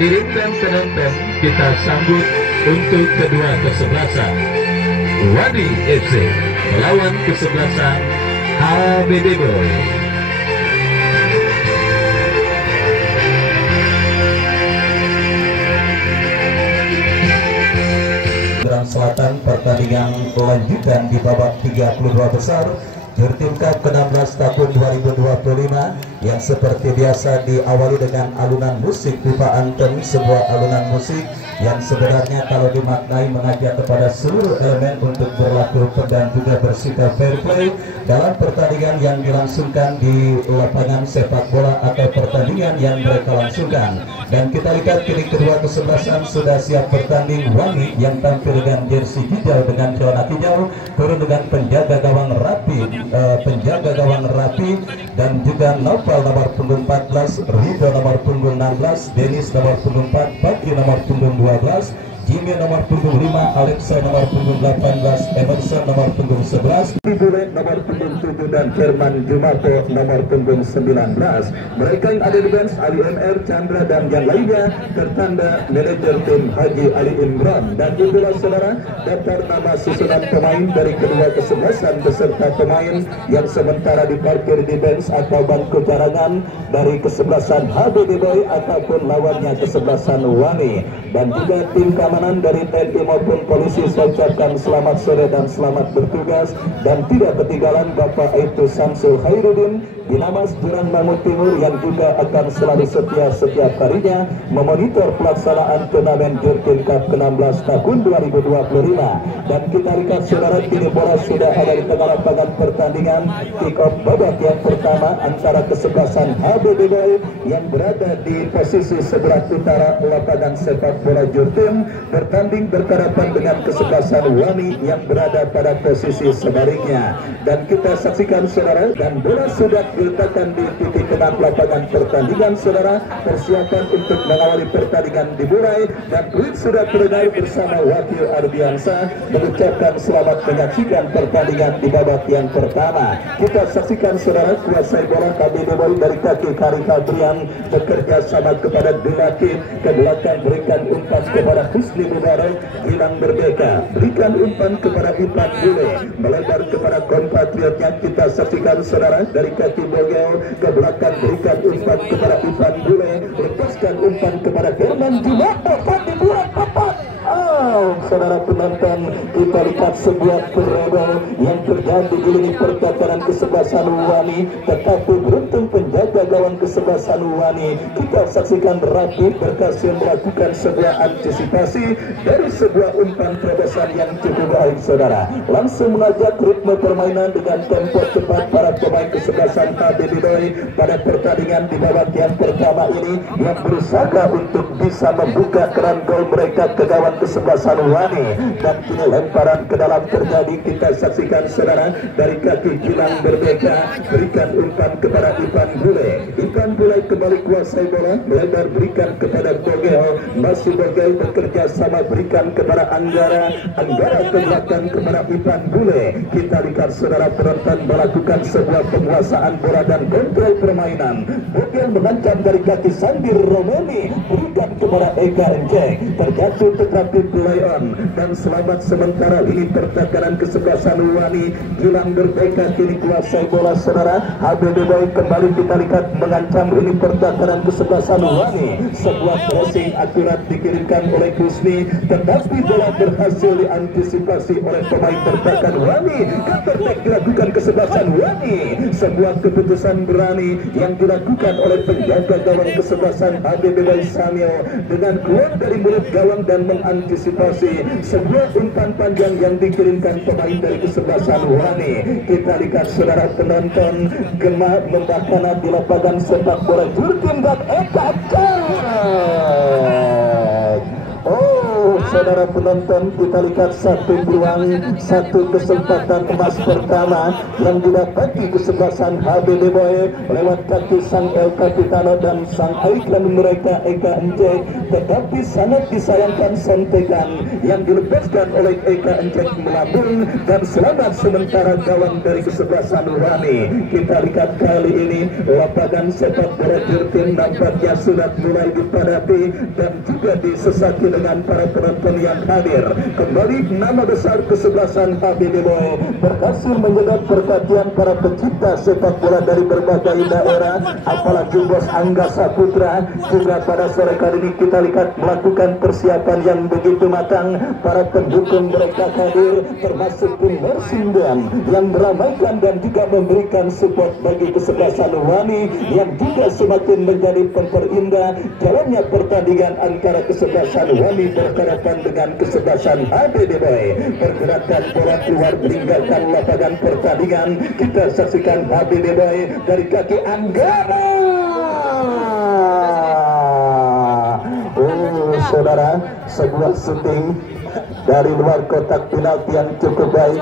Hadirin dan penonton, kita sambut untuk kedua kesebelasan Wani FC melawan kesebelasan HBD Boy. Selatan pertandingan lanjutan di babak 32 besar Jurtim Cup ke-16 tahun 2025 yang seperti biasa diawali dengan alunan musik pipa anthem, sebuah alunan musik yang sebenarnya kalau dimaknai mengajak kepada seluruh elemen untuk berlaku dan juga bersikap fair play dalam pertandingan yang dilangsungkan di lapangan sepak bola atau pertandingan yang mereka langsungkan. Dan kita lihat kini kedua kesebelasan sudah siap bertanding. Wani yang tampil dengan jersey hijau dengan celana hijau turun dengan penjaga gawang rapi, dan juga Novel nomor punggung 14, Rido nomor punggung 16, Dennis nomor punggung 4, Bagi nomor punggung 12, Jimmy nomor punggung 5, Alexa nomor punggung 18, Emerson nomor punggung 11, Bule nomor punggung 7, dan Firman Jumato nomor punggung 19. Mereka yang ada di bench Ali MR, Chandra, dan yang lainnya tertanda manajer tim Haji Ali Imran. Dan itulah saudara daftar nama susunan pemain dari kedua kesebelasan beserta pemain yang sementara diparkir di bench atau bangku cadangan dari kesebelasan HBD Boy ataupun lawannya kesebelasan Wani. Dan juga tim keamanan dari TNI maupun polisi saya ucapkan selamat sore dan selamat bertugas. Dan tidak ketinggalan Bapak Aibtu Samsul Khairuddin Dinamas Jurang Mangut Timur yang juga akan selalu setia setiap harinya memonitor pelaksanaan turnamen Jurtim Cup ke-16 tahun 2025. Dan kita lihat saudara kini bola sudah ada di tengah lapangan pertandingan. Kick off babak yang pertama antara kesebelasan HBD Boy yang berada di posisi sebelah utara lapangan sepak bola Jurtim bertanding berhadapan dengan kesebelasan Wani yang berada pada posisi sebaliknya. Dan kita saksikan saudara, dan bola sudah diletakkan di titik tengah lapangan pertandingan saudara. Persiapan untuk mengawali pertandingan dimulai dan duit sudah terdengar bersama Wakil Ardiansa mengucapkan selamat menyaksikan pertandingan di babak yang pertama. Kita saksikan saudara kuasai bola HBD Boy dari kaki Kari Kabrian bekerja sama kepada Dulaki ke belakang, berikan umpan kepada Husni Mubarak, Gilang Merdeka, berikan umpan kepada Ipan Bule, melebar kepada kompatriotnya. Kita saksikan saudara dari kaki Bogel ke belakang, berikan umpan kepada Ipan Bule, lepaskan umpan kepada Firman Jumato, dibuat papat. Saudara penonton, kita lihat sebuah perrebel yang terjadi di lini pertahanan kesebelasan Wani, tetapi beruntung penjaga gawang kesebelasan Wani kita saksikan rapi berhasil melakukan sebuah antisipasi dari sebuah umpan terobosan yang cukup baik saudara. Langsung mengajak ritme permainan dengan tempo cepat para pemain kesebelasan HBD Boy pada pertandingan di babak yang pertama ini yang berusaha untuk bisa membuka keran gol mereka ke gawang kesebelasan Wani. Dan kini lemparan ke dalam terjadi. Kita saksikan saudara dari kaki Gilang Merdeka, berikan umpan kepada Ipan Bule. Ipan Bule kembali kuasai bola, melebar berikan kepada Bogel, masih Bogel bekerja sama berikan kepada Anggara ke belakang kepada Ipan Bule. Kita lihat saudara penonton melakukan sebuah penguasaan bola dan kontrol permainan. Bogel mengancam dari kaki Sandir Romeni, berikan kepada Eka Encek, terjatuh tetapi play on. Dan selamat sementara ini pertahanan kesebelasan Wani. Gilang Merdeka kini kuasai bola saudara. HBD Boy kembali kita lihat mengancam ini pertahanan kesebelasan Wani. Sebuah crossing akurat dikirimkan oleh Kusni, tetapi bola berhasil diantisipasi oleh pemain pertahanan Wani. Counter-attack dilakukan kesebelasan Wani. Sebuah keputusan berani yang dilakukan oleh penjaga gawang kesebelasan HBD Boy Samuel dengan keluar dari mulut gawang dan mengantisipasi sebuah umpan panjang yang dikirimkan pemain dari kesebelasan Wani. Kita lihat saudara penonton gemar membakana di lapangan sepak bola Jurtim dan Eka. saudara penonton, kita lihat satu peluang, satu kesempatan emas pertama yang didapati kesebelasan HBD Boy lewat kaki sang El Capitano dan sang iklan mereka Eka Encek, tetapi sangat disayangkan sontekan yang dilepaskan oleh Eka Encek melambung dan selamat sementara gawang dari kesebelasan Wani. Kita lihat kali ini lapangan sepak bola Tirtin nampaknya sudah mulai dipadati dan juga disesaki dengan para penonton yang hadir. Kembali nama besar kesebelasan HBD Boy berhasil menyedot perhatian para pecinta sepak bola dari berbagai daerah, apalagi bos Angga Saputra juga pada sore kali ini kita lihat melakukan persiapan yang begitu matang. Para pendukung mereka hadir, termasuk tim Mersindan yang meramaikan dan juga memberikan support bagi kesebelasan Wani yang juga semakin menjadi pemperindah jalannya pertandingan antara kesebelasan Wani berhadapan dengan kesebelasan HBD Boy. Pergerakan bola keluar meninggalkan lapangan pertandingan. Kita saksikan HBD Boy dari kaki Anggara. Saudara, sebuah syuting dari luar kotak penalti yang cukup baik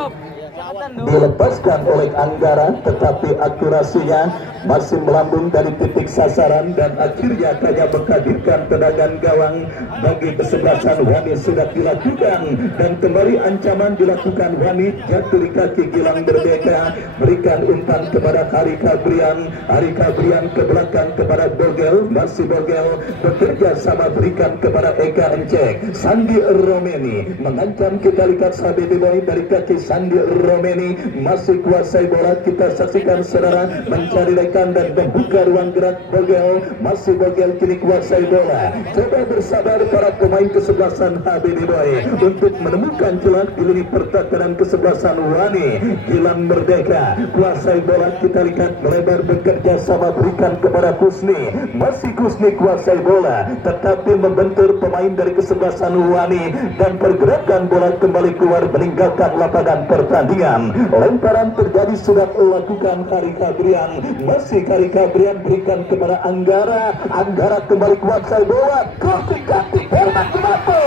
dilepaskan oleh Anggara, tetapi akurasinya masih melambung dari titik sasaran dan akhirnya hanya menghadirkan tendangan gawang bagi kesebelasan Wani sudah dilakukan dan kembali ancaman dilakukan Wani. Jatuh di kaki Gilang Merdeka, berikan umpan kepada Harika Brian ke belakang kepada Bogel, masih Bogel bekerja sama berikan kepada Eka Encek. Sandi Romeni mengancam, kita lihat HBD Boy dari kaki Sandi Romeni masih kuasai bola. Kita saksikan saudara mencari rekan dan membuka ruang gerak Bogel, masih Bogel kini kuasai bola. Coba bersabar para pemain kesebelasan HBD Boy untuk menemukan celah di lini pertahanan kesebelasan Wani. Gilang Merdeka kuasai bola, kita lihat melebar bekerja sama berikan kepada Kusni, masih Kusni kuasai bola tetapi membentur pemain dari kesebelasan Wani dan pergerakan bola kembali keluar meninggalkan lapangan pertandingan. Lemparan terjadi sudah dilakukan Harika Brian, masih Harika Brian berikan kepada Anggara kembali kuasai bola kaki Herman Jumapo.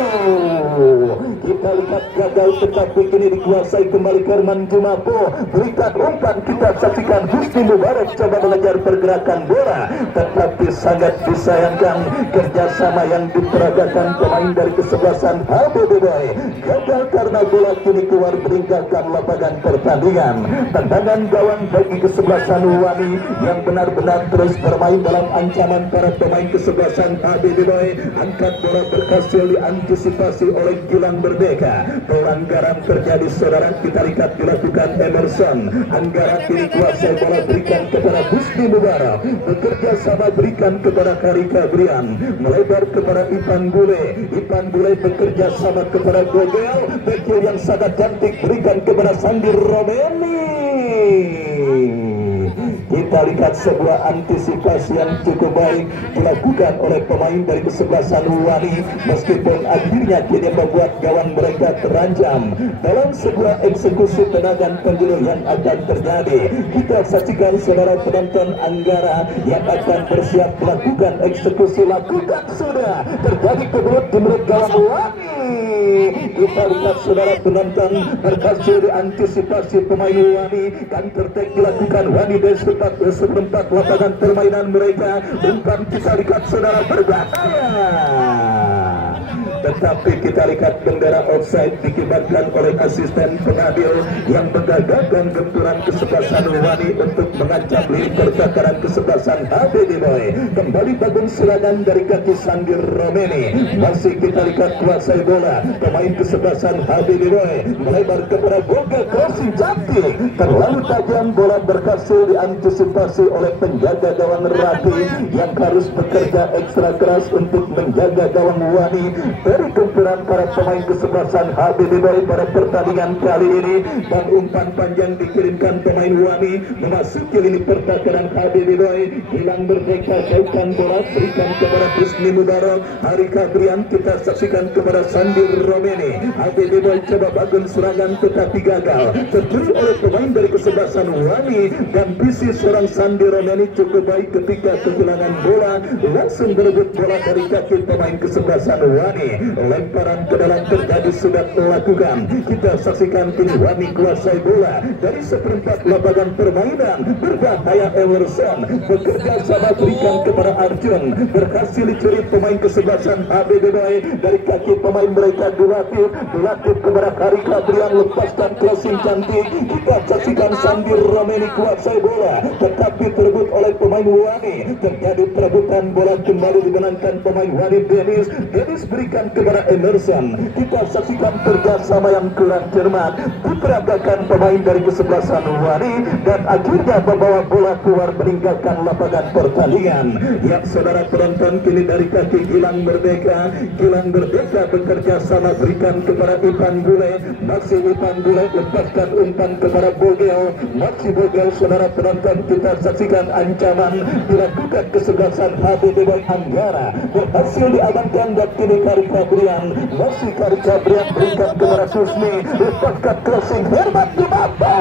Kita lihat gagal tetapi kini dikuasai kembali Herman Jumapo, berikan umpan. Kita saksikan Husni Mubarak coba mengejar pergerakan bola tetapi sangat disayangkan kerjasama yang diperagakan pemain dari kesebelasan HBD Boy gagal karena bola kini keluar meninggalkan lapangan pertandingan. Tendangan gawang bagi kesebelasan Wani yang benar-benar terus bermain dalam ancaman para pemain kesebelasan HBD Boy. Angkat bola berhasil diantisipasi oleh Gilang Merdeka. Pelanggaran terjadi saudara, kita lihat dilakukan Emerson. Anggara kini kuasai bola berikan kepada Husni Mubarak, bekerja sama berikan kepada Harika Brian, melebar kepada Ipan Bule bekerja sama kepada Gogel, bekil yang sangat cantik berikan kepada Sandi Romeni. Kita lihat sebuah antisipasi yang cukup baik dilakukan oleh pemain dari kesebelasan Wani, meskipun akhirnya tidak membuat gawang mereka terancam dalam sebuah eksekusi tendangan penjuru yang akan terjadi. Kita saksikan saudara penonton Anggara yang akan bersiap melakukan eksekusi, lakukan sudah terjadi kebelut di menit gawang Wani. Kita lihat saudara penonton berhasil diantisipasi pemain Wani dan tertek dilakukan Wani dari seperempat lapangan permainan mereka. Umpan kita lihat saudara berbahaya, tetapi kita lihat bendera offside dikibarkan oleh asisten pengadil yang menggagalkan benturan kesebelasan Wani untuk mengancam lini pertahanan kesebelasan HBD Boy. Kembali bangun serangan dari kaki Sandi Romeni, masih kita lihat kuasai bola pemain kesebelasan HBD Boy melebar kepada Boga crossing cantik, terlalu tajam bola berhasil diantisipasi oleh penjaga gawang Rapi yang harus bekerja ekstra keras untuk menjaga gawang Wani dari kumpulan para pemain kesebelasan HBD Boy pada pertandingan kali ini. Dan umpan panjang dikirimkan pemain Wani memasuki lini pertahanan HBD Boy. Gilang Merdeka jauhkan bola berikan kepada Husni Mubarak, Harika Brian kita saksikan kepada Sandi Romeni. HBD Boy coba bangun serangan tetapi gagal tercuri oleh pemain dari kesebelasan Wani dan visi seorang Sandi Romeni cukup baik ketika kehilangan bola langsung berebut bola dari kaki pemain kesebelasan Wani. lemparan ke dalam terjadi sudah melakukan. Kita saksikan kini Wani kuasai bola dari seperempat lapangan permainan, berbahaya Emerson bekerja sama berikan kepada Arjun, berhasil dicuri pemain kesebelasan HBBY dari kaki pemain mereka berlatih kepada Karika Brian, lepaskan crossing cantik. Kita saksikan Sandir Romeni kuasai bola tetapi terbut oleh pemain Wani, terjadi perebutan bola kembali dimenangkan pemain Wani. Dennis berikan kepada Emerson. Kita saksikan kerjasama yang kurang cermat diperagakan pemain dari kesebelasan Wani dan akhirnya membawa bola keluar meninggalkan lapangan pertandingan. Ya saudara penonton, kini dari kaki Gilang Merdeka bekerja sama berikan kepada Ipan Bule, masih Ipan Bule lepaskan umpan kepada Bogel, masih Bogel. Saudara penonton, kita saksikan ancaman dilakukan kesebelasan HBBY Anggara, berhasil diamankan dan kini Karika Brian, masih Karika Brian berikan kepada Susmi, lepaskan crossing Herman Jumapo.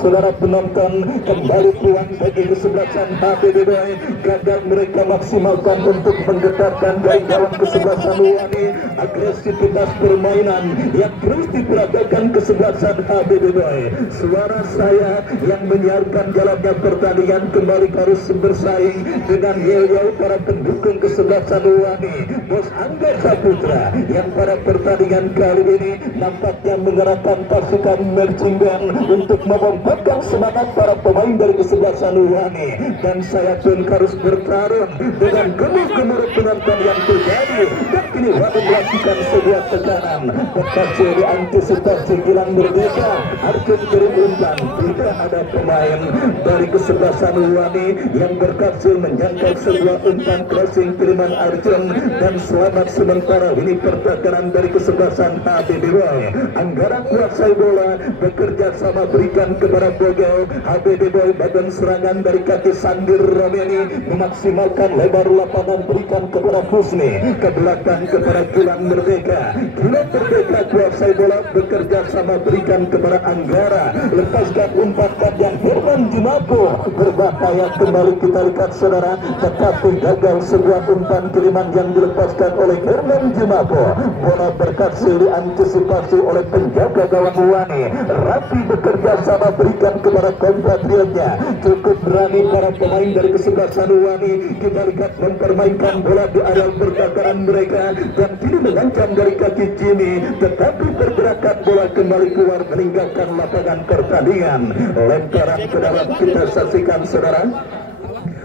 Saudara penonton, kembali peluang bagi kesebelasan HBBY, gagal mereka maksimalkan untuk menggetarkan dari gawang kesebelasan Wani. Agresivitas permainan yang terus diperagakan kesebelasan HBBY. Suara saya yang menyiarkan jalannya pertandingan kembali harus bersaing dengan yel-yel para pendukung kesebelasan Wani. Bos Angga Saputra yang pada pertandingan kali ini nampaknya mengerahkan pasukan marching band untuk membangkitkan semangat para pemain dari kesebelasan Wani, dan saya pun harus bertarung dengan gemur-gemur penonton yang terjadi. Dan kini Wani melakukan sebuah tekanan, berhasil diantisipasi Gilang Merdeka. Arjun kirim umpan, tidak ada pemain dari kesebelasan Wani yang berhasil menjangkau sebuah umpan crossing kiriman Arjun, dan selamat sementara ini pertekanan dari kesebelasan HBBY. Anggara kuasai bola bekerja sama berikan kepada Bogel. HBBY badan serangan dari kaki Sandir Romeni memaksimalkan lebar lapangan berikan kepada Husni, ke belakang kepada Gilang Merdeka. Gilang Merdeka kuasai bola bekerja sama berikan kepada Anggara, lepaskan umpan yang Herman Jumapo, berbahaya kembali kita lihat saudara, tetapi gagal sebuah umpan kiriman yang dilepaskan oleh Herman Jumapo. Bola berhasil diantisipasi oleh penjaga gawang Wani. Rafi bekerja sama berikan kepada kompatriotnya. Cukup berani para pemain dari kesebelasan Wani, kita lihat mempermainkan bola di area pertakaran mereka dan kini mengancam dari kaki Jimmy, tetapi pergerakan bola kembali keluar meninggalkan lapangan pertandingan. Lemparan ke dalam kita saksikan saudara.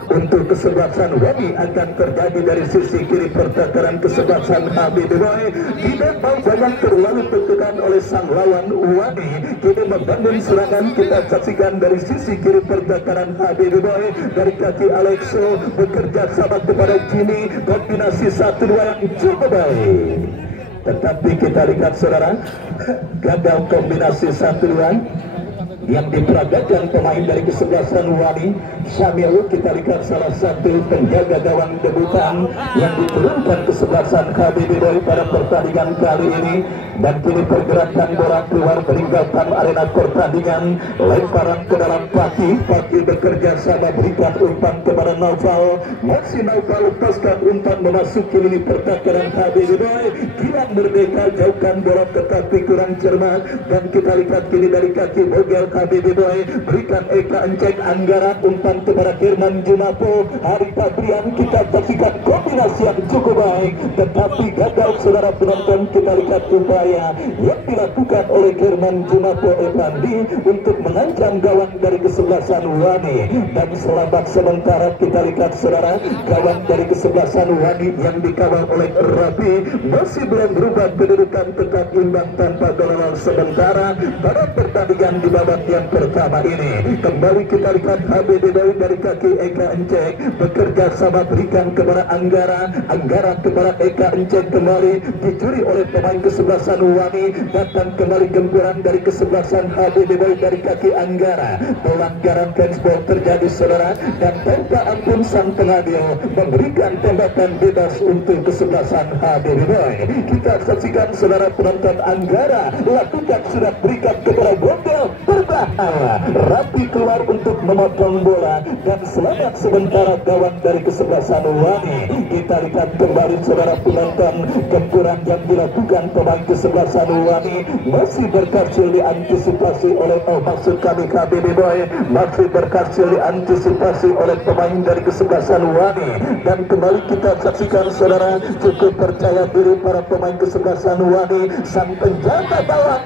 Untuk kesebelasan Wani akan terjadi dari sisi kiri pertakaran kesebelasan HBBY. Tidak mau banyak terlalu tertekan oleh sang lawan Wani. Kini membangun serangan, kita saksikan dari sisi kiri pertakaran HBBY dari kaki Alexo bekerja sama kepada Jimmy, kombinasi 1-2 yang cukup baik. Tetapi kita lihat saudara, gagal kombinasi 1-2 yang diperagakan pemain dari kesebelasan Wani. Syamil, kita lihat salah satu penjaga gawang debutan yang diturunkan kesebelasan HBBY pada pertandingan kali ini, dan kini pergerakan bola keluar meninggalkan arena pertandingan. Lemparan ke dalam Paki bekerja sama berikan umpan kepada Naufal, masih Naufal lepaskan umpan memasuki lini pertakaran HBBY. Gilang Merdeka jauhkan bola tetapi kurang cermat, dan kita lihat kini dari kaki Bogel HBBY berikan Eka Encek Anggara, umpan kepada Herman Jumapo. Hari Patrian kita saksikan kombinasi yang cukup baik, tetapi gagal saudara penonton. Kita lihat upaya yang dilakukan oleh Herman Jumapo Evandi untuk mengancam gawang dari kesebelasan Wani, dan selamat sementara kita lihat saudara, gawang dari kesebelasan Wani yang dikawal oleh Rabi masih belum berubah kedudukan, tetap imbang tanpa gol sementara pada pertandingan di babak yang pertama ini. Kembali kita lihat HBBY dari kaki Eka Encek bekerja sama berikan kepada Anggara kepada Eka Encek, kembali dicuri oleh pemain kesebelasan Wani. Datang kembali gempuran dari kesebelasan HBBY dari kaki Anggara. Pelanggaran handsball terjadi saudara, dan tanpa ampun sang pengadil memberikan tembakan bebas untuk kesebelasan HBBY. Kita saksikan saudara penonton, Anggara lakukan sudah berikan kepada Bogel, Rapi keluar untuk memotong bola dan selamat sementara gawang dari kesebelasan Wani. Kita lihat kembali saudara penonton, gempuran yang dilakukan pemain kesebelasan Wani masih berhasil diantisipasi oleh maksud kami KBB Boy, masih berhasil diantisipasi oleh pemain dari kesebelasan Wani. Dan kembali kita saksikan saudara, cukup percaya diri para pemain kesebelasan Wani, sang penjaga gawang.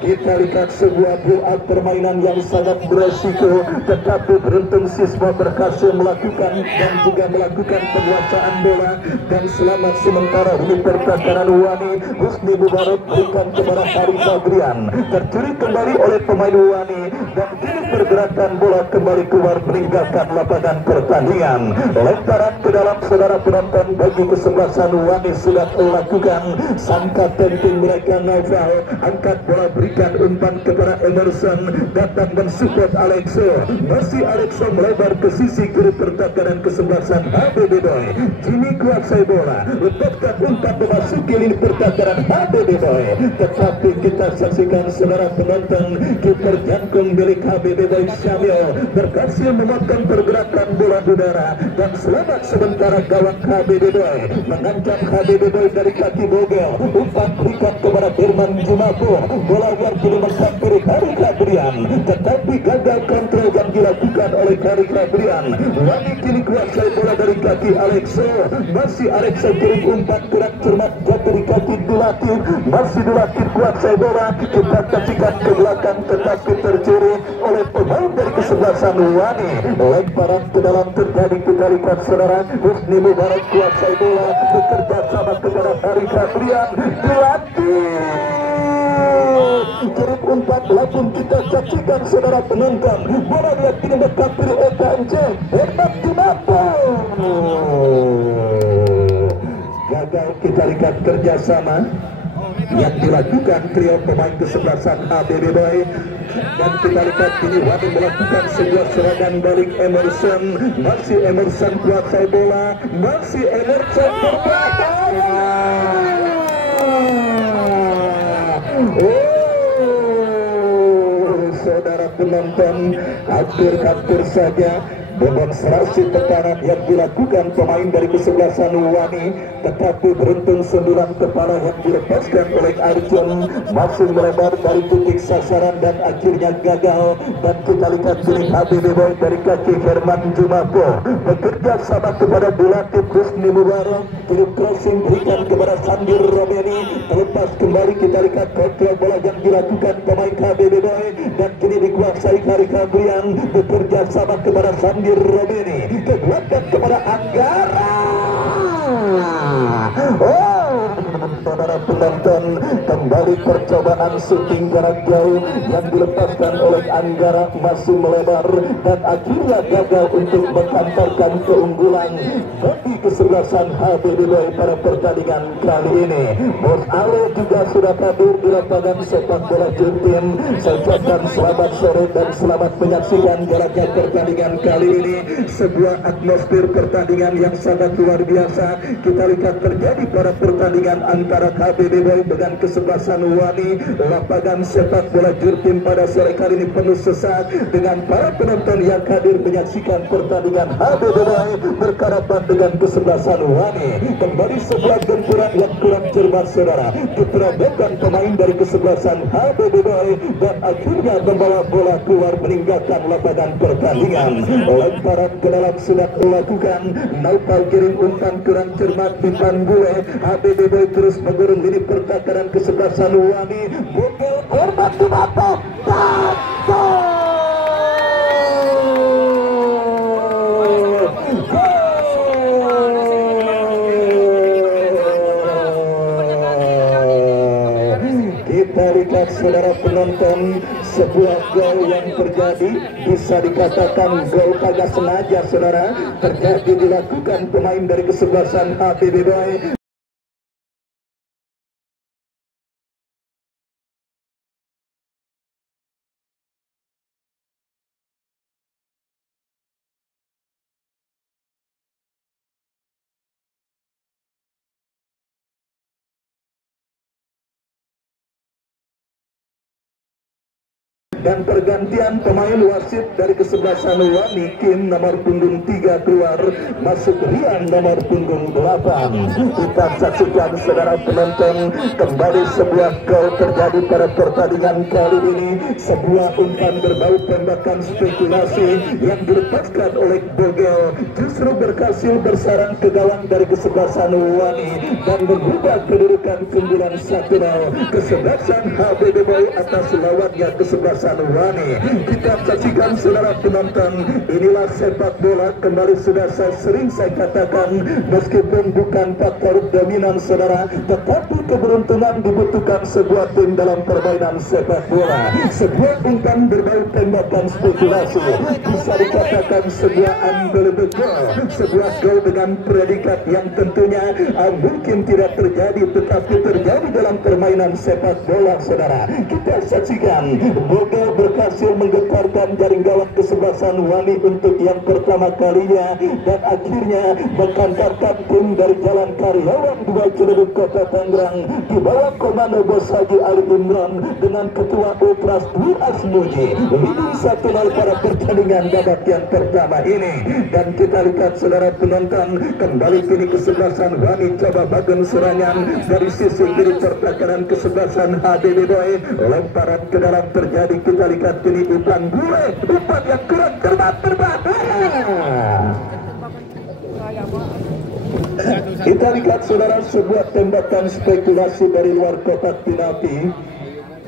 Kita lihat sebuah buah permainan yang sangat beresiko, tetapi beruntung siswa berhasil melakukan dan juga melakukan penguasaan bola. Dan selamat sementara ini pertahanan Wani. Husni Mubarak berikan kepada Haris Adrian, tercuri kembali oleh pemain Wani, dan kini pergerakan bola kembali keluar meninggalkan lapangan pertandingan. Lemparan ke dalam saudara penonton bagi kesebelasan Wani sudah melakukan. Sangka tenting mereka Novel, angkat bola berikan umpan kepada Emerson, datang mensupport Alexo. Masih Alexo melebar ke sisi kiri pertahanan kesebelasan HBB Boy. Jimmy kuasai bola, lepaskan umpan memasuki lini pertahanan HBB Boy. Tetapi kita saksikan saudara penonton, kiper jangkung milik HBB Boy Syamil berhasil memotong pergerakan bola udara, dan selamat sementara gawang HBB Boy. Mengancam HBB Boy dari kaki Bogel, umpan berikan kepada Firman Jumapo. Bola yang kini menghampiri Kari Kabrian, tetapi gagal kontrol yang dilakukan oleh Kari Kabrian. Wani kini kuasai bola dari kaki Alexo. Masih Alexo kirim umpan kurang cermat jatuh di kaki Dulatir. Masih Dulatir kuasai bola, kita saksikan ke belakang tetapi tercuri oleh pemain dari kesebelasan Wani. Lemparan ke dalam terjadi, kita lihat saudara, Husni Mubarak kuasai bola, bekerja sama kepada Kari Kabrian. Dulatir kirim umpan, langsung kita saksikan saudara penonton, bola dia kini menghampiri EKNJ Herman Jumapo. Gagal kita lihat kerjasama yang dilakukan trio pemain kesebelasan HBB Boy. Dan kita lihat kini Wani melakukan sebuah serangan balik Emerson. Masih Emerson kuasai bola, masih Emerson berbahaya. Saudara penonton, hampir saja demonstrasi tekanan yang dilakukan pemain dari kesebelasan Wani, tetapi beruntung senduran kepala yang dilepaskan oleh Arjun masih melebar dari titik sasaran dan akhirnya gagal. Dan kita lihat kini HBB Boy dari kaki Herman Jumapo bekerja sama kepada Dulatif Husni Mubarak, kirim crossing berikan kepada Sandir Romeni, terlepas kembali. Kita lihat kontrol bola yang dilakukan pemain HBB Boy, dan kini dikuasai Kari Kabrian, bekerja sama kepada Sandir Romeni, keduakan kepada Anggara. Saudara penonton, kembali percobaan syuting jarak jauh yang dilepaskan oleh Anggara masih melebar, dan akhirnya gagal untuk menghantarkan keunggulan bagi kesebelasan HBB Boy pada pertandingan kali ini. Bos Ale juga sudah hadir di lapangan sepak bola Jatim. Saya ucapkan selamat sore dan selamat menyaksikan jalannya pertandingan kali ini. Sebuah atmosfer pertandingan yang sangat luar biasa kita lihat terjadi pada pertandingan antara HBB Boy dengan kesebelasan Wani. Lapangan sepak bola Jatim pada sore kali ini penuh sesak dengan para penonton yang hadir menyaksikan pertandingan HBB Boy berhadapan dengan kesebelasan Wani. Kembali sebuah gempuran yang kurang cermat saudara, diterobohkan pemain dari kesebelasan HBB Boy, dan akhirnya membawa bola keluar meninggalkan lapangan pertandingan. Lemparan ke dalam sudah dilakukan, Naupal kirim umpan kurang cermat di Panggule. HBB Boy terus mengurung lini pertahanan kesebelasan Wani. Bogel Herman Jumapo dan kita lihat saudara penonton, sebuah gol yang terjadi bisa dikatakan gol kagak sengaja saudara, terjadi dilakukan pemain dari kesebelasan HBB Boy. dan pergantian pemain wasit dari kesebelasan Wani. Kim nomor punggung 3 keluar, masuk Rian nomor punggung 8. Kita saksikan saudara penonton, kembali sebuah gol terjadi pada pertandingan kali ini. Sebuah umpan berbau tembakan spekulasi yang dilepaskan oleh Bogel justru berhasil bersarang ke gawang dari kesebelasan Wani dan mengubah kedudukan 9-1 kesebelasan HBD Boy atas lawannya kesebelasan Wani. Kita saksikan saudara penonton, inilah sepak bola. Kembali sudah sering saya katakan, meskipun bukan faktor dominan saudara, tetapi keberuntungan dibutuhkan sebuah tim dalam permainan sepak bola. Sebuah umpan berbau tembakan spekulasi bisa dikatakan sebuah unbelievable, sebuah gol dengan predikat yang tentunya mungkin tidak terjadi, tetapi terjadi dalam permainan sepak bola saudara. Kita saksikan Bogel berhasil menggetarkan jaring gawang kesebelasan Wani untuk yang pertama kalinya dan akhirnya menghantarkan tim dari Jalan Karyawan 2 Ciledug Kota Tangerang di bawah komando Bos Haji Ali Imran dengan Ketua Ultras Dwi Asmuji leading 1-0 pada pertandingan babak yang pertama ini. Dan kita lihat saudara penonton, kembali kini kesebelasan Wani coba bagun serangan dari sisi kiri pertahanan kesebelasan HBD Boy, lemparan ke dalam terjadi. Kita lihat kini umpan yang kuat berbahaya. Kita lihat saudara sebuah tembakan spekulasi dari luar kotak penalti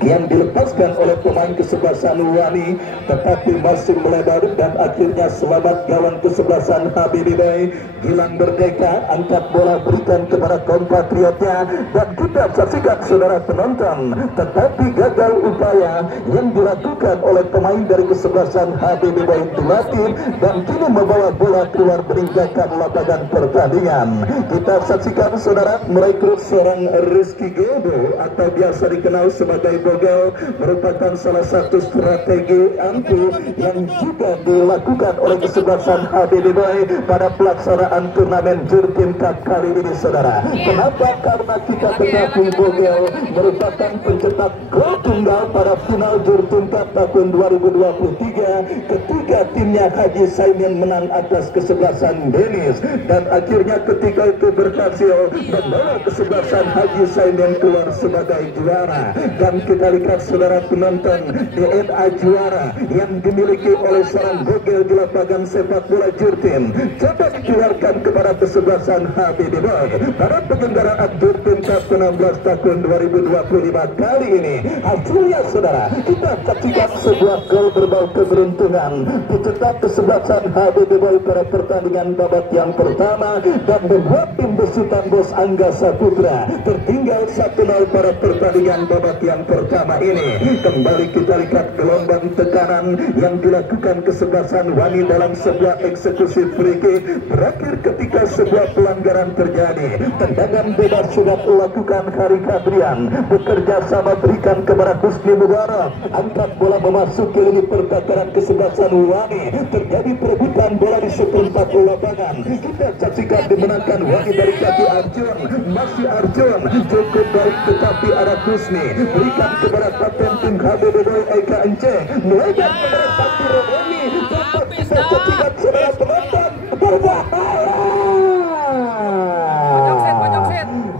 yang dilepaskan oleh pemain kesebelasan Wani, tetapi masih melebar dan akhirnya selamat gawang kesebelasan HBD Boy. Gilang Merdeka angkat bola berikan kepada kompatriotnya dan kita saksikan saudara penonton, tetapi gagal upaya yang dilakukan oleh pemain dari kesebelasan HBD Boy dilatih dan kini membawa bola keluar meninggalkan lapangan pertandingan. Kita saksikan saudara merekrut seorang Rizky Gobo atau biasa dikenal sebagai Bogel, merupakan salah satu strategi ampuh yang juga dilakukan oleh kesebelasan HBD Boy pada pelaksanaan turnamen Jurtin Cup kali ini saudara. Kenapa? Karena kita ketahui Bogel merupakan pencetak gol tunggal pada final Jurtin Cup tahun 2023 ketika timnya Haji Saimin menang atas kesebelasan Denis, dan akhirnya ketika itu berhasil membawa kesebelasan Haji Saimin keluar sebagai juara. Dan kita lihat saudara penonton, DNA juara yang dimiliki oleh seorang Bogel di lapangan sepak bola Jurtin coba dikeluarkan kepada kesebelasan HBD Boy pada penyelenggaraan Jurtin Cup 16 tahun 2025 kali ini. Hasilnya saudara, kita saksikan sebuah gol berbau keberuntungan dicetak kesebelasan HBD Boy pada pertandingan babak yang pertama dan membuat tim besutan Bos Angga Saputra tertinggal 1-0 pada pertandingan babak yang pertama ini. Kembali kita lihat gelombang tekanan yang dilakukan kesebelasan Wani dalam sebuah eksekusi free kick berakhir ketika sebuah pelanggaran terjadi. Tendangan bebas sudah dilakukan Hari Kadrian bekerja sama berikan kepada Husni Mubarak, angkat bola memasuki lini pertahanan kesebelasan Wani, terjadi perebutan bola di seperempat lapangan. Kita saksikan dimenangkan Wani dari kaki Arjun, masih Arjun cukup baik tetapi ada Husni berikan kepada kapten tim HBD Boy Eka Ence, melebar kepada Sakti Rodoni, dapat kita saksikan saudara penonton berbahaya.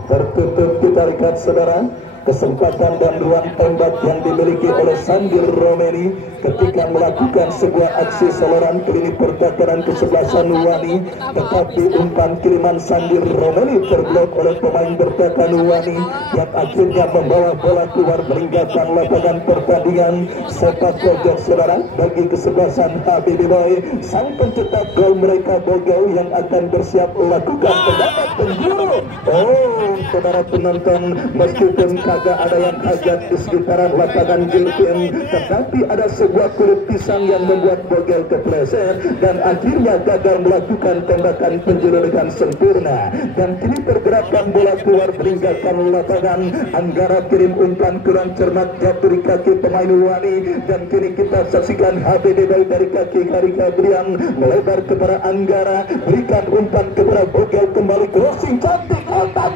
Tertutup kita lihat saudara kesempatan dan ruang tembak yang dimiliki oleh Sandir Romeni ketika melakukan sebuah aksi soloran ke lini pertahanan kesebelasan Wani, tetapi umpan kiriman Sandir Romeni terblok oleh pemain bertahan Wani yang akhirnya membawa bola keluar meninggalkan lapangan pertandingan. Sepak pojok saudara bagi kesebelasan HBD Boy, sang pencetak gol mereka Bogel yang akan bersiap melakukan tendangan penjuru. Oh saudara penonton, meskipun kagak ada yang hajat di sekitaran lapangan Jurtin, tetapi ada sebuah kulit pisang yang membuat Bogel kepleset dan akhirnya gagal melakukan tembakan penjuru dengan sempurna. Dan kini pergerakan bola keluar meninggalkan lapangan. Anggara kirim umpan kurang cermat jatuh di kaki pemain Wani, dan kini kita saksikan HBD Boy dari kaki Hari Kadrian melebar kepada Anggara, berikan umpan kepada Bogel, kembali crossing cantik otak.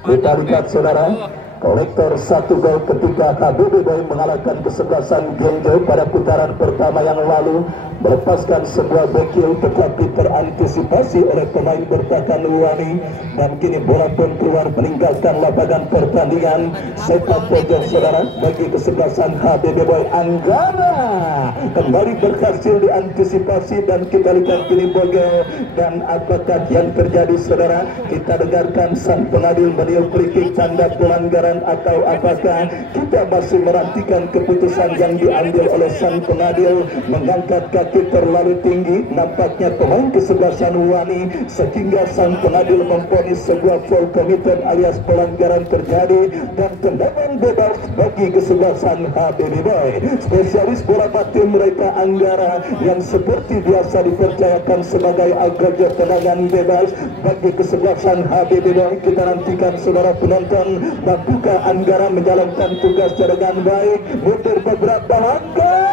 Kita lihat saudara, kolektor 1 gol ketika HBB Boy mengalahkan kesebelasan Genjo pada putaran pertama yang lalu, melepaskan sebuah bekil tetapi terantisipasi oleh pemain bertahan Wani, dan kini bola pun keluar meninggalkan lapangan pertandingan. Sepak pojok saudara bagi kesebelasan HBB Boy. Anggara kembali berhasil diantisipasi dan kita lihat kini Bogel, dan apakah yang terjadi saudara? Kita dengarkan sang pengadil meniup free tanda pelanggaran atau apakah kita masih menantikan keputusan yang diambil oleh sang pengadil. Mengangkat kaki terlalu tinggi nampaknya pemain kesebelasan Wani sehingga sang pengadil memvonis sebuah foul committed alias pelanggaran terjadi dan tendangan bebas bagi kesebelasan HBB Boy. Spesialis bola mati mereka Anggara yang seperti biasa dipercayakan sebagai agregat tendangan bebas bagi kesebelasan HBB Boy. Kita nantikan saudara penonton, mampukah Anggara menjalankan tugasnya dengan baik? Mundur beberapa langkah.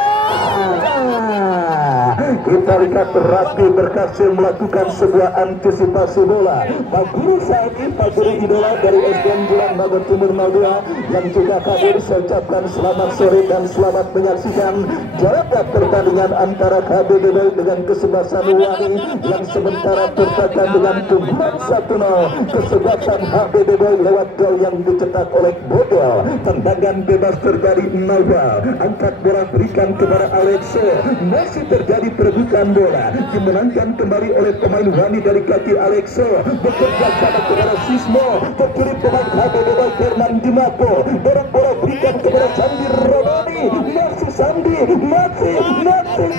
Kita lihat Rapi berhasil melakukan sebuah antisipasi bola. Pak Guru Saidi, Pak Guru idola dari SDN Bulan Bogor Timur 02 yang juga hadir, saya ucapkan selamat sore dan selamat menyaksikan jalannya pertandingan antara HBB Boy dengan kesebelasan Wani yang sementara bertahan dengan keunggulan 1-0. Kesebelasan HBB Boy lewat gol yang dicetak oleh Bodel. Tendangan bebas terjadi 0-2. Angkat bola berikan kepada Alexo. Masih terjadi perebutan bola, dimenangkan kembali oleh pemain Wani dari kaki Alexo, bekerja sama kepada Sismo, ke kiri pemain HBB Boy Herman Dimako, dorong bola berikan kepada Sandi Rodoni, masih Sandi, masih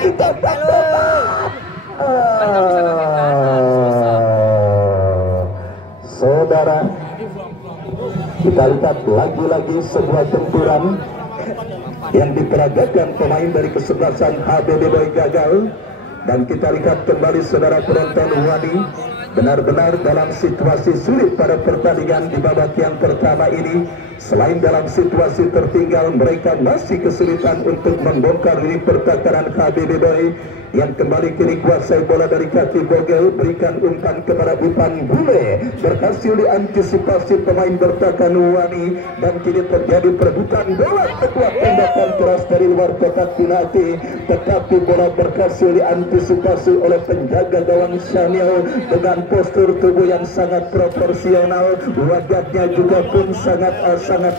kita tak dapat. Saudara, kita lihat lagi-lagi sebuah benturan yang diperagakan pemain dari kesebelasan HBB Boy gagal, dan kita lihat kembali saudara penonton Wani benar-benar dalam situasi sulit pada pertandingan di babak yang pertama ini. Selain dalam situasi tertinggal, mereka masih kesulitan untuk membongkar lini pertahanan HBB Boy yang kembali kini kuasai bola dari kaki Bogel, berikan umpan kepada Ipan Bule, berhasil diantisipasi pemain bertahan Wani, dan kini terjadi perebutan bola, sebuah tembakan keras dari luar kotak penalti, tetapi bola berhasil diantisipasi oleh penjaga gawang Shanil dengan postur tubuh yang sangat proporsional, wajahnya juga pun sangat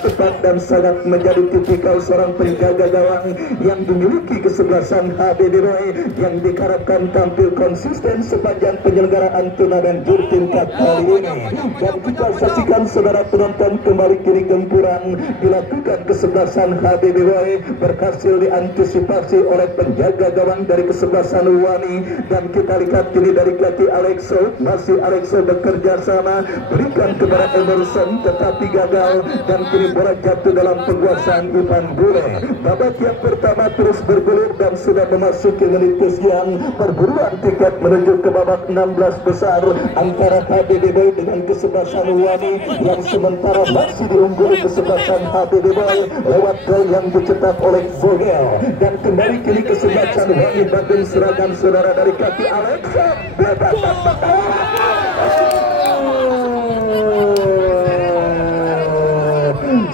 tepat dan sangat menjadi tipikal seorang penjaga gawang yang dimiliki kesebelasan HBB Boy, yang diharapkan tampil konsisten sepanjang penyelenggaraan turnamen jur tingkat kali ini. Dan kita saksikan saudara penonton kembali kini gempuran dilakukan kesebelasan HBB Boy, berhasil diantisipasi oleh penjaga gawang dari kesebelasan Wani, dan kita lihat kini dari kaki Alexo, masih Alexo bekerja sama, berikan kepada Emerson tetapi gagal, dan kini bola jatuh dalam penguasaan Ivan Bule. Babak yang pertama terus bergulir dan sudah memasuki menit yang perburuan tiket menuju ke babak 16 besar antara HBB Boy dengan kesebelasan Wani yang sementara masih diungguli kesebelasan HBB Boy lewat gol yang dicetak oleh Bogel, dan kembali kini kesebelasan Wani Bandung serangan saudara dari kaki Alexa.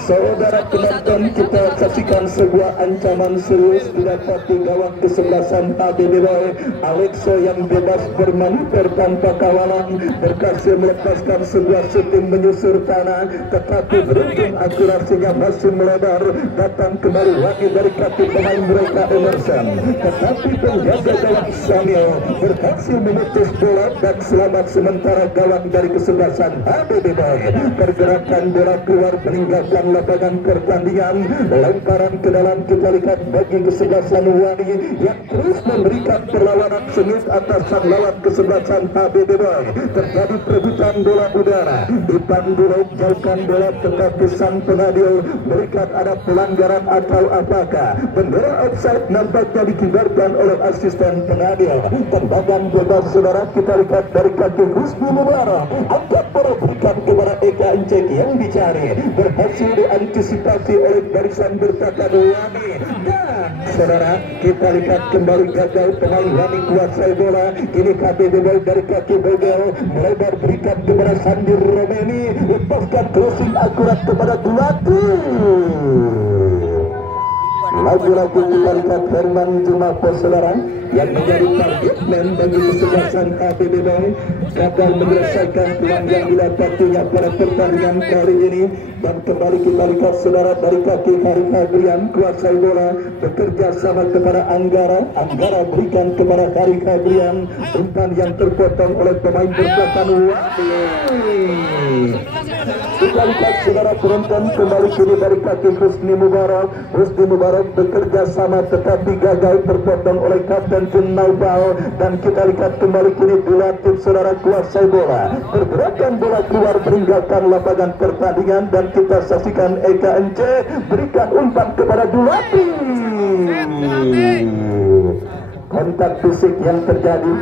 Saudara penonton, kita saksikan sebuah ancaman serius didapati gawang kesebelasan HBB Boy. Alexo yang bebas bermanuver tanpa kawalan berhasil melepaskan sebuah shooting menyusur tanah, tetapi beruntung akurasinya masih melebar, datang kembali lagi dari kaki pemain mereka Emerson, tetapi penjaga gawang Samuel berhasil memutus bola dan selamat sementara gawang dari kesebelasan HBB Boy. Pergerakan bola keluar meninggalkan lapangan pertandingan, lemparan ke dalam kita lihat bagi kesebelasan Wani yang terus memberikan perlawanan sengit atas sang lawan kesebelasan HBB Boy. Terjadi perebutan bola udara, Ipan Bule jauhkan bola tetapi sang pengadil berikan ada pelanggaran atau apakah. Bendera offside nampaknya dikibarkan oleh asisten pengadil. Tendangan bebas saudara kita lihat dari kaki Rusdi Mubarak, angkat bola berikan kepada Eka Encek yang dicari, berhasil diantisipasi oleh barisan bertahan Wani, dan saudara. Kita lihat kembali gagal pemain Wani kuasai bola. Kini KBBB dari kaki Begel melebar berikan kepada Sandir Romeni, lepaskan crossing akurat kepada Duati. Lagi-lagi kita lihat Herman Jumapo saudara yang menjadi target man bagi kesebelasan KBBB, gagal menyelesaikan peluang yang didapatinya pada pertandingan kali ini. Dan kembali kita lihat saudara dari kaki Hari Hadrian kuasai bola bekerja sama kepada Anggara berikan kepada Hari Hadrian, umpan yang terpotong oleh pemain berbelakang Kita lihat saudara penonton kembali kini dari kaki Husni Mubarak bekerja sama tetapi gagal terpotong oleh Kapten Jun Naubal. Dan kita lihat kembali kini Dulatif saudara kuasai bola, pergerakan bola keluar meninggalkan lapangan pertandingan. Dan kita saksikan Eka Ence berikan umpan kepada Dulatif. Kontak fisik yang terjadi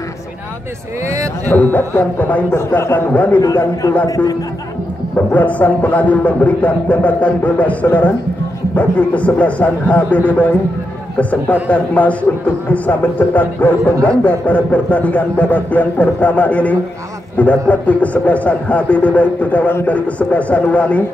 melibatkan pemain bertahan Wani dengan Dulatif, membuat sang pengadil memberikan tembakan bebas saudara bagi kesebelasan HBD Boy. Kesempatan emas untuk bisa mencetak gol pengganda pada pertandingan babak yang pertama ini didapati kesebelasan HBD Boy ke gawang dari kesebelasan Wani.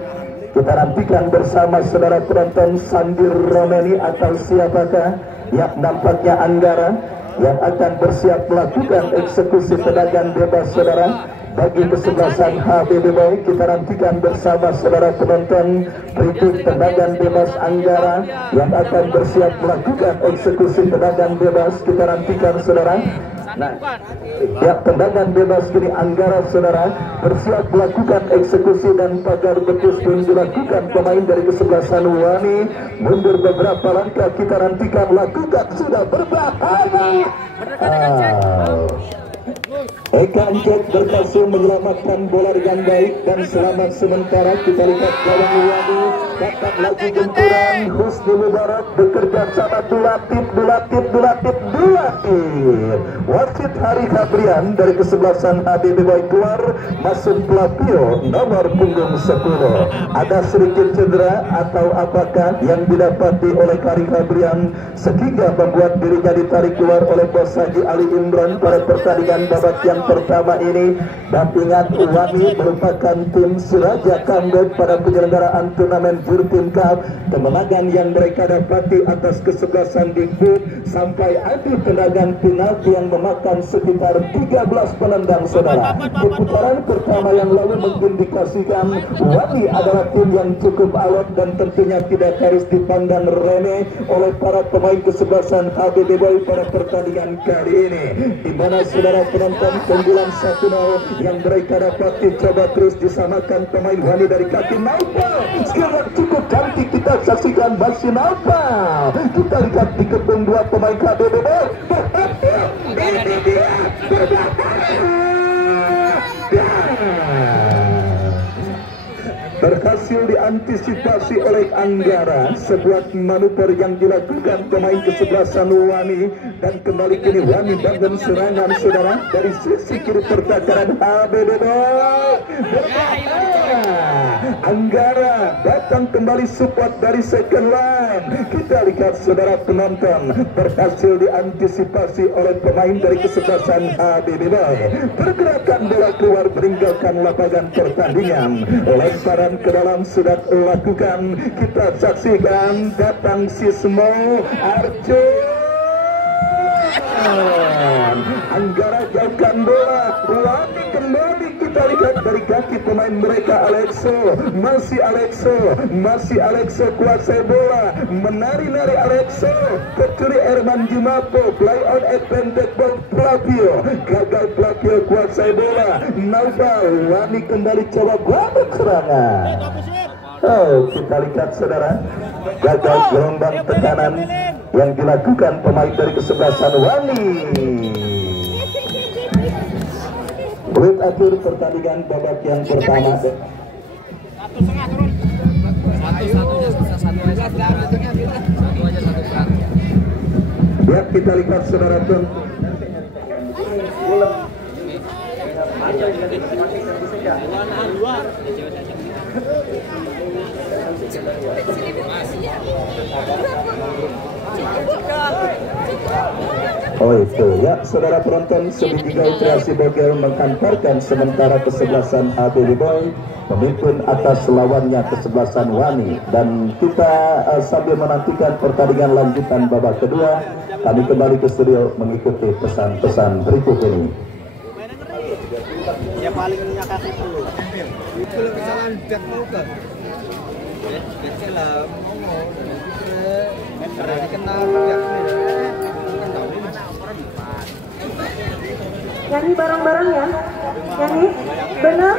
Kita nantikan bersama saudara penonton Sandir Romeni atau siapakah yang nampaknya Anggara yang akan bersiap melakukan eksekusi tendangan bebas saudara bagi kesebelasan HBD Boy. Kita nantikan bersama saudara penonton berikut tendangan bebas Anggara yang akan bersiap melakukan eksekusi tendangan bebas. Kita nantikan saudara. Nah, ya, tendangan bebas kini Anggara saudara bersiap melakukan eksekusi dan pagar betis pun dilakukan pemain dari kesebelasan Wani. Mundur beberapa langkah, kita nantikan lakukan sudah berbahaya. Eka Encet berhasil menyelamatkan bola dengan baik dan selamat sementara. Kita lihat lawan Wani datang lagi benturan. Husni Mubarak bekerja sama Dulatif. Wasit Hari Hadrian dari kesebelasan HBD Boy keluar, masuk Plapio nomor punggung 10. Ada sedikit cedera atau apakah yang didapati oleh Hari Hadrian sehingga membuat dirinya ditarik keluar oleh Bos Haji Ali Imran pada pertandingan babak yang pertama ini. Dan ingat Wani merupakan tim Siraja comeback pada penyelenggaraan turnamen Jurtin Cup. Kemenangan yang mereka dapati atas kesebelasan Dikbud sampai adu tendangan penalti yang memakan sekitar 13 penendang saudara. Di putaran pertama yang lalu mengindikasikan Wani adalah tim yang cukup alot dan tentunya tidak harus dipandang remeh oleh para pemain kesebelasan HBD Boy pada pertandingan kali ini, di mana saudara penonton keunggulan 1-0 yang mereka dapati coba terus disamakan pemain Wani dari kaki Naufal. Sekarang cukup cantik kita saksikan Basi Naufal. Kita lihat di kepung dua pemain KBB Boy. Ini dia berhasil diantisipasi oleh Anggara, sebuah manuver yang dilakukan pemain kesebelasan Wani. Dan kembali kini Wani bangun serangan saudara dari sisi kiri pertahanan HBD Boy. Anggara datang kembali support dari second line. Kita lihat saudara penonton, berhasil diantisipasi oleh pemain dari kesebelasan HBD Boy. Pergerakan bola keluar meninggalkan lapangan pertandingan. Lemparan ke dalam sudah lakukan. Kita saksikan datang Sismo Arjo. Anggara jauhkan bola. Wani kembali. Kita lihat dari kaki pemain mereka Alexo. Masih Alexo kuasai bola. Menari-nari Alexo. Kecuri Herman Jumapo. Play on advantage ball Plapio. Gagal Plapio kuasai bola. Naufal. Wani kembali coba bangun serangan. Kita lihat saudara, gagal gelombang tekanan yang dilakukan pemain dari kesebelasan Wani. Menit akhir pertandingan babak yang pertama. Ya, kita lihat saudara pun. Oh itu ya, saudara penonton, segitiga kreasi Bogel menghantarkan sementara kesebelasan HBD Boy memimpin atas lawannya kesebelasan Wani. Dan kita sambil menantikan pertandingan lanjutan babak kedua, kami kembali ke studio mengikuti pesan-pesan berikut ini. Yang paling nyakasi dulu. Itu lah kesalahan tidak mau kan? Kecil lah mau. Karena dikenal tidak nyanyi bareng-bareng ya, nyanyi bener.